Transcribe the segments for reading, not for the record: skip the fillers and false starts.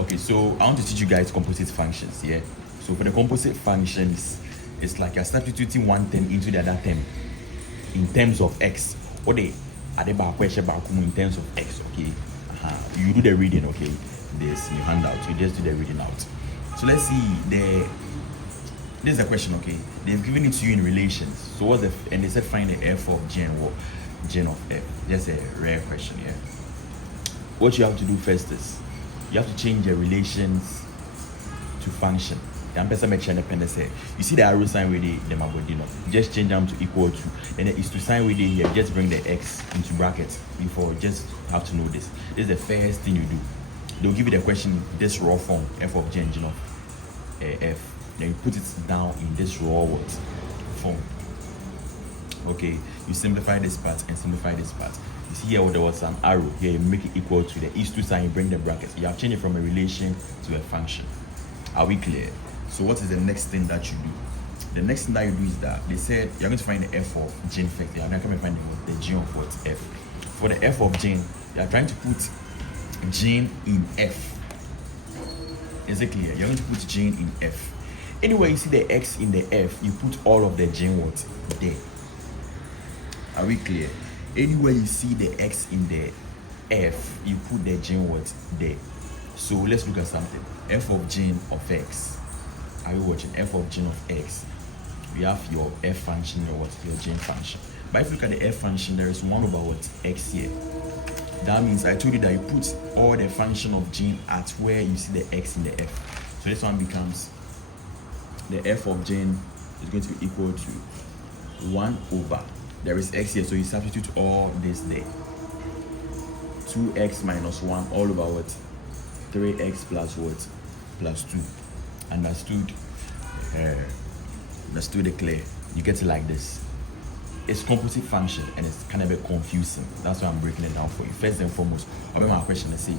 Okay, so I want to teach you guys composite functions. Yeah. So for the composite functions, it's like you're substituting one term into the other term in terms of x. What they are they back question back in terms of x? Okay. You do the reading. Okay. This in your handout. You just do the reading out. So let's see the. This is a question. Okay. They've given it to you in relations. So what's the and they said find the f of g and what g of f. Just a rare question. Yeah. What you have to do first is you have to change the relations to function. You see the arrow sign with the magodino. Just change them to equal to. And the is to sign with it here. Just bring the x into brackets before. Just have to know this. This is the first thing you do. They'll give you the question this raw form f of g and g of f. Then you put it down in this raw form. Okay, you simplify this part and simplify this part. You see here there was an arrow here, you make it equal to the is to sign, you bring the brackets. You have changed it from a relation to a function. Are we clear? So what is the next thing that you do? The next thing that you do is that they said you're going to find the f of g effect. You're going to come and find the g of what f. For the f of g, you are trying to put g in f. Is it clear? You're going to put g in f. Anywhere you see the x in the f, you put all of the g what there. Are we clear? Anywhere you see the x in the f, you put the g what there. So let's look at something. F of g of x. Are you watching? F of g of x. We have your f function, your what? Your g function. But if you look at the f function, there is 1 over what? X here. That means I told you that you put all the function of g at where you see the x in the f. So this one becomes the f of g is going to be equal to 1 over. There is x here, so you substitute all this there. 2x minus 1 all over what? 3x plus what? Plus 2. Understood? Understood it clear. You get it like this. It's composite function and it's kind of a bit confusing. That's why I'm breaking it down for you. First and foremost, I remember my question to say.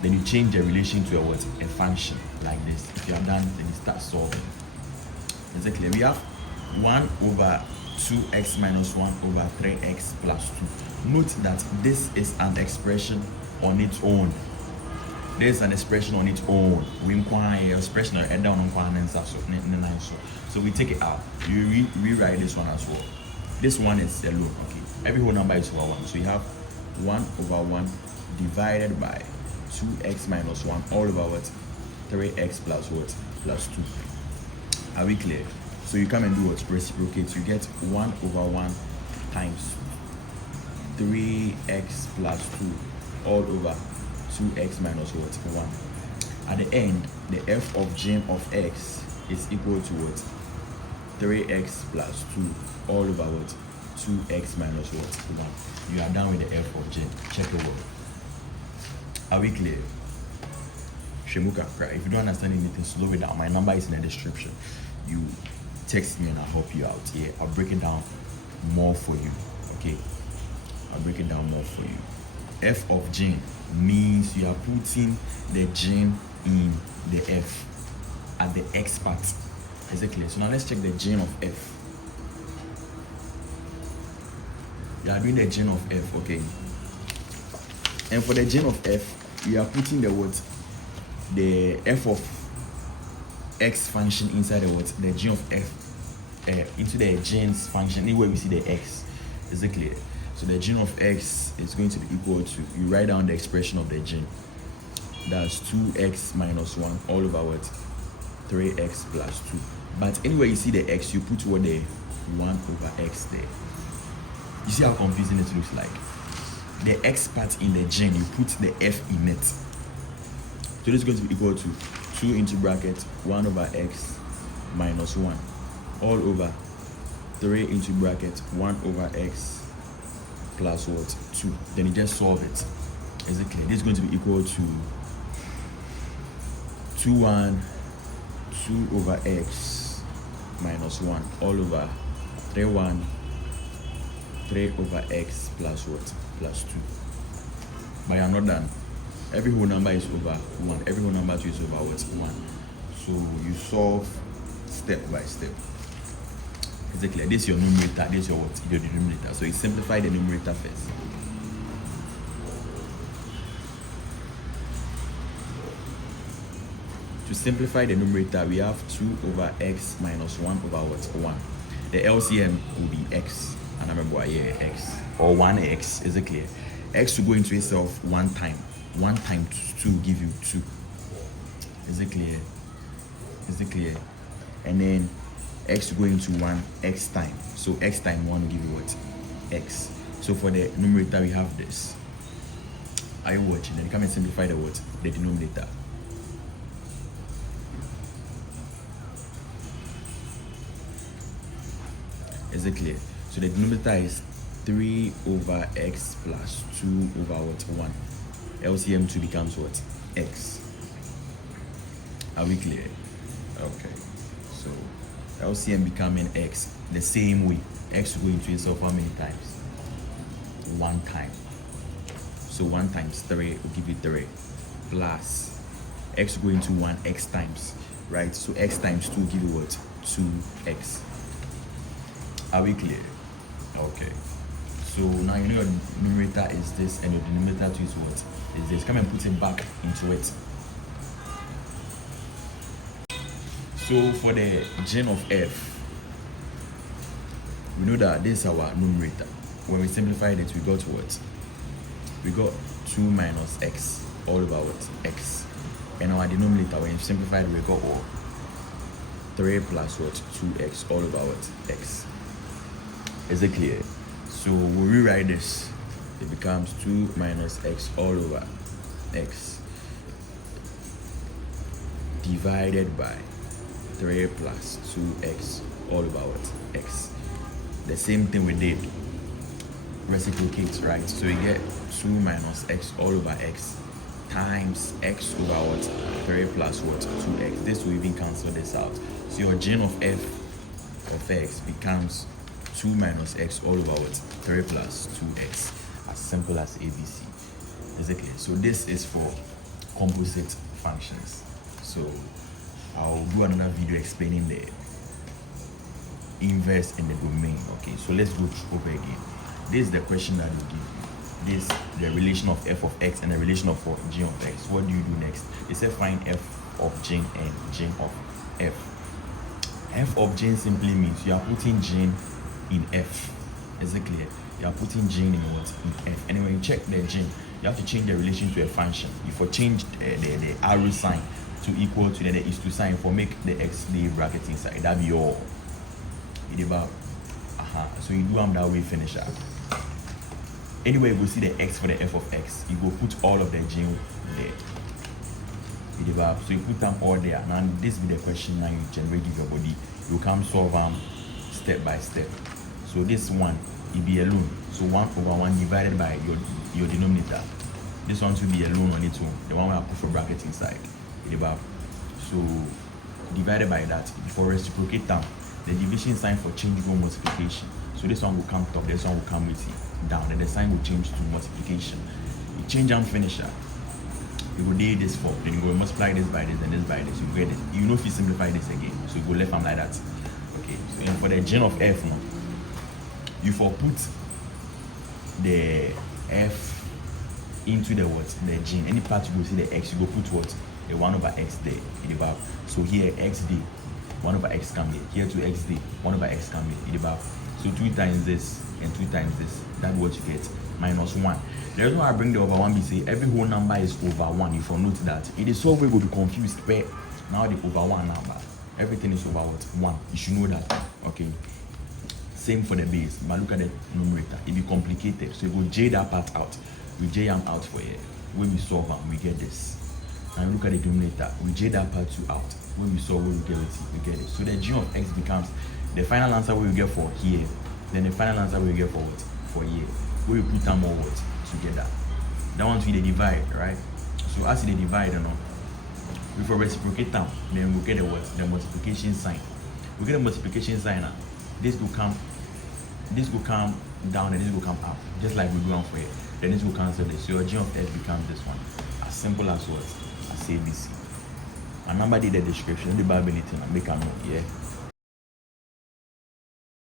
Then you change the relation to a what? A function like this. If you are done, then you start solving. Is it clear? We have 1 over 2x minus 1 over 3x plus 2. Note that this is an expression on its own. There's an expression on its own. We inquire expression and down on so we take it out. You rewrite this one as well. This one is alone. Okay. Every whole number is over 1. So you have 1 over 1 divided by 2x minus 1 all over what? 3x plus what? Plus 2. Are we clear? So you come and do what? Reciprocate. You get 1 over 1 times 3x plus 2 all over 2x minus what? 1. At the end, the f of g of x is equal to what? 3x plus 2 all over what? 2x minus what? 1. You are done with the f of g. Check it out. Are we clear? Shemuka, if you don't understand anything, slow it down. My number is in the description. You text me and I'll help you out. Yeah, I'll break it down more for you. Okay, I'll break it down more for you. F of g means you are putting the g in the f at the x part. Is it clear? So now let's check the g of f. You are doing the g of f, okay? And for the g of f, you are putting the what? The f of x function inside the what? The g of f into the g's function anywhere we see the x. Is it clear? So the g of x is going to be equal to, you write down the expression of the g. That's 2x minus 1 all over what? 3x plus 2. But anywhere you see the x, you put what there? 1 over x there. You see how confusing it looks like? The x part in the g, you put the f in it. So this is going to be equal to 2 into bracket 1 over x minus 1 all over 3 into bracket 1 over x plus what? 2. Then you just solve it. Is it clear? This is going to be equal to 2 over x minus 1 all over 3 over x plus what? Plus 2. But you're not done. Every whole number is over 1. Every whole number 2 is over what? 1. So you solve step by step. Is it clear? This is your numerator, this is your what? Your denominator. So you simplify the numerator first. to simplify the numerator, we have 2 over x minus 1 over what? 1. The LCM will be x. And I remember, yeah, x. Or 1x, is it clear? X to go into itself 1 time. 1 times 2 give you 2. Is it clear? Is it clear? And then x to go into 1, x time. So x times 1 will give you what? X. So for the numerator, we have this. Are you watching? Then come and simplify the what? The denominator. Is it clear? So the denominator is 3 over x plus 2 over what? 1. LCM 2 becomes what? X. Are we clear? Okay. So LCM becoming x the same way. X will go into itself how many times? 1 time. So 1 times 3 will give you 3 plus x will go into 1 x times, right? So x times 2 will give you what? 2x. Are we clear? Okay. So now you know your numerator is this and your denominator too is what? Is this. Come and put it back into it. So for the gen of f, we know that this is our numerator. When we simplified it, we got what? We got 2 minus x all over what? X. And our denominator, when you simplified, we got what? 3 plus what? 2x all over what? X. Is it clear? So we'll rewrite this. It becomes 2 minus x all over x divided by 3 plus 2x all over what? X. The same thing we did. Reciprocate, right? So you get 2 minus x all over x times x over what? 3 plus what? 2x. This will even cancel this out. So your gen of f of x becomes 2 minus x all over what? 3 plus 2x. As simple as ABC. Is it clear? So this is for composite functions. So I'll do another video explaining the inverse in the domain. Okay, so let's go over again. This is the question that will give you. This the relation of f of x and the relation of g of x. What do you do next? It said find f of g and g of f. F of g simply means you are putting g in f. Is it clear? You are putting g in what? In f. And when you check the g, you have to change the relation to a function. If you change the arrow sign to equal to the is to sign for make the x leave bracket inside. That be all. It about so you do them that way, finish up. Anyway, we see the x for the f of x. You go put all of the g there. It about so you put them all there. Now this be the question now you generate with your body. You come solve them step by step. So this one it be alone. So 1 over 1 divided by your denominator. This one will be alone on its own. The one where I put for bracket inside. It about so divided by that. For reciprocate them, the division sign for change will multiplication. So this one will come top, this one will come with it down, and the sign will change to multiplication. You change and finisher. You will do this for, then you will multiply this by this and this by this. You get it. You know if you simplify this again. So you go left hand like that. Okay. So and for the gen of f now, you for put the f into the what? The gene. Any part you go see the x, you go put what? The 1 over x there. In the back. So here x d. 1 over x come here. Here to x d. 1 over x come here. In the back. So 2 times this and 2 times this. That's what you get. Minus 1. The reason why I bring the over 1 be say every whole number is over 1. If you note that. It is so we will be confused. But now the over 1 number. Everything is over what? 1. You should know that. Okay. Same for the base. But look at the numerator. It be complicated. So you go j that part out. We j them out for here. When we solve them, we get this. And look at the denominator. We j that part 2 out. When we solve, we get it. We get it. So the g of x becomes the final answer we will get for here. Then the final answer we will get for what? For here. We will put them all what? Together. That one we the divide, right? So as they divide, we for reciprocate them, then we get the what? The multiplication sign. We get the multiplication sign now. This will come down and this will come up. Just like we do one for here. Then this will cancel this. So your g of x becomes this one. As simple as what? As ABC. A number did the description, the Bible, make a note, yeah.